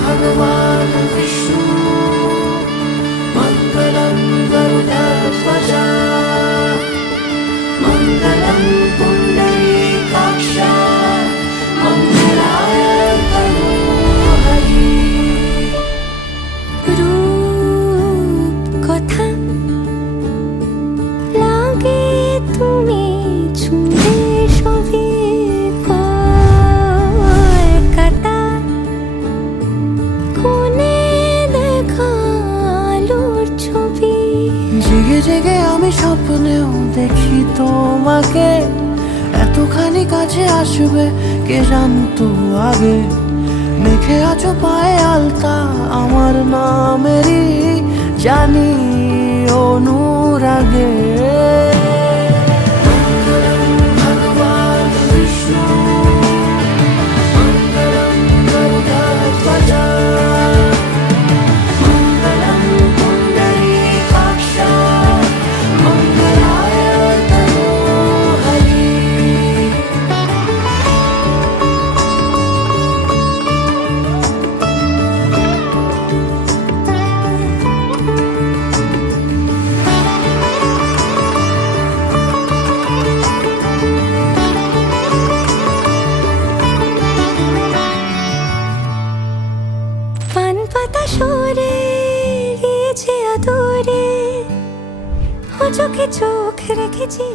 भगवान् विष्णु मङ्गलं गरुडध्वज मङ्गलं पुण्डरीकाक्ष मङ्गलाय तनोहरि। रूप कथा लागे তুমি ছুঁয়ে সবই কলকাতা কোণে দেখা আলোর ছবি। জেগে জেগে আমি স্বপ্নেও দেখি তোমাকে, এতখানি কাছে আসবে কে জানতো আগে। মেখে আছো পায়ে আলতা আমার নামেরই, জানি অনুরাগে। মঙ্গলম ভগবান বিষ্ণু মঙ্গলম গরুডধ্বজ মঙ্গলম পুণ্ডরীকাক্ষ মঙ্গলায় তনোহরি। পান পাতা সরে গিয়েছে আদরে, ও চোখে চোখ রেখেছি